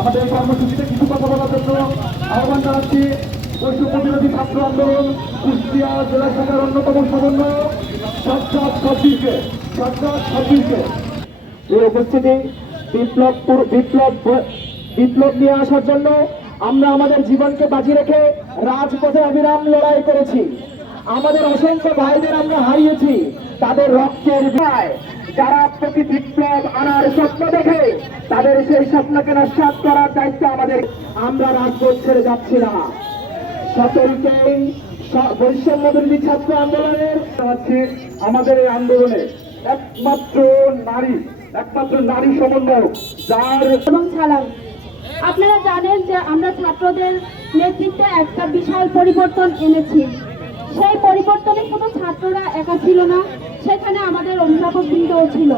আমাদের কর্মসূচিতে কিছু কথা বলার জন্য আহ্বান জানাচ্ছি বৈষম্য বিরোধী ছাত্র আন্দোলন কুষ্টিয়া জেলা শাখার অন্যতম সমন্বয়ক সাজ্জাদ সাব্বিরকে। এই উপস্থিতি বিপ্লব নিয়ে আসার জন্য আমরা আমাদের জীবনকে বাজি রেখে রাজপথে অবিরাম লড়াই করেছি। আমাদের অসংখ্য ভাইদের আমরা হারিয়েছি তাদের রক্তের বিনিময়ে। যারা প্রতি বিপ্লব আনার স্বপ্ন দেখে তাদের সেই স্বপ্নকে নস্যাৎ করার দায়িত্ব আমাদের। আমরা রাজপথ ছেড়ে যাচ্ছি না। সকলকেই বৈষম্য বিরোধী ছাত্র আন্দোলনের আমাদের এই আন্দোলনে একমাত্র নারী সমন্বয়ক যার এবং সালাম। আপনারা জানেন যে আমরা ছাত্রদের নেতৃত্বে একটা বিশাল পরিবর্তন এনেছি। সেই পরিবর্তনে শুধু ছাত্ররা একা ছিল না, সেখানে আমাদের অভিভাবকবৃন্দও ছিল।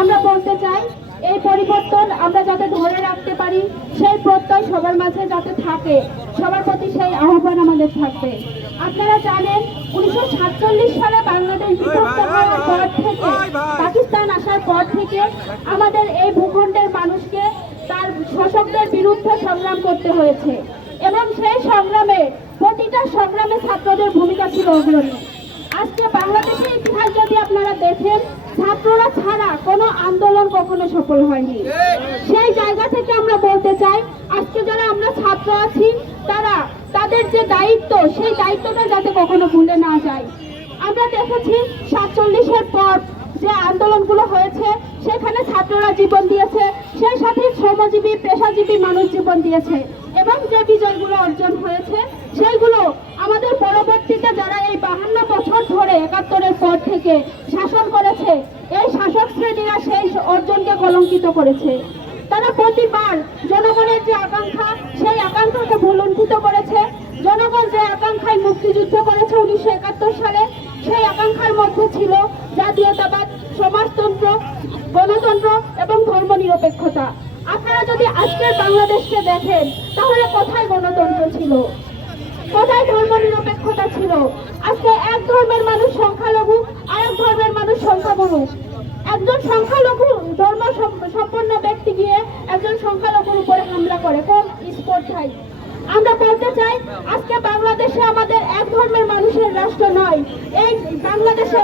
আমরা বলতে চাই এই পরিবর্তন আমরা যাতে ধরে রাখতে পারি, সেই প্রত্যয় সবার মাঝে যাতে থাকে, সবার প্রতি সেই আহ্বান আমাদের থাকবে। আপনারা জানেন 1947 সালে বাংলাদেশ বিভক্ত হওয়ার পর থেকে, পাকিস্তান আসার পর থেকে আমাদের এই ভূখণ্ডের মানুষকে তার শোষকদের বিরুদ্ধে সংগ্রাম করতে হয়েছে এবং সেই সংগ্রামে প্রতিটা সংগ্রামে ছাত্রদের ভূমিকা ছিল অগ্রণী। আজকে বাংলাদেশের ইতিহাস যদি আপনারা দেখেন, ছাত্ররা ছাড়া কোনো আন্দোলন কখনো সফল হয়নি। সেই জায়গা থেকে আমরা বলতে চাই আজকে যারা আমরা ছাত্র আছি তাদের যে দায়িত্ব, সেই দায়িত্বটা যাতে কখনো ভুলে না যায়। আমরা দেখেছি 47-এর পর যে আন্দোলনগুলো হয়েছে সেখানে ছাত্ররা জীবন দিয়েছে, সেই সাথে শ্রমজীবী পেশাজীবী মানুষ জীবন দিয়েছে এবং যে বিজয়গুলো অর্জন হয়েছে সেইগুলো আমাদের পরবর্তীতে যারা এই 52 বছর ধরে 71-এর পর থেকে শাসন করেছে, এই শাসক শ্রেণীরা সেই অর্জনকে কলঙ্কিত করেছে। তারা প্রতিবার জনগণের যে আকাঙ্ক্ষা, সেই আকাঙ্ক্ষাকে ভুলুণ্ঠিত করেছে। জনগণ যে আকাঙ্ক্ষায় মুক্তিযুদ্ধ করেছে 1971 সালে, সেই আকাঙ্ক্ষার মধ্যে ছিল জাতীয়তাবাদ, সমাজতন্ত্র, গণতন্ত্র এবং ধর্মনিরপেক্ষতা। আপনারা যদি আজকের বাংলাদেশকে দেখেন তাহলে কোথায় গণতন্ত্র ছিল, কোথায় ধর্মনিরপেক্ষতা ছিল? আজকে এক ধর্মের মানুষ সংখ্যালঘু, আরেক ধর্মের মানুষ সংখ্যাগুরু। একজন সংখ্যালঘু ধর্ম সম্পন্ন ব্যক্তি গিয়ে একজন সংখ্যালঘুর উপরে হামলা করে কোন স্পর্ধায়? আমরা বলতে চাই আজকে বাংলাদেশে আমাদের এক ধর্মের মানুষের রাষ্ট্র নয়, এই বাংলাদেশে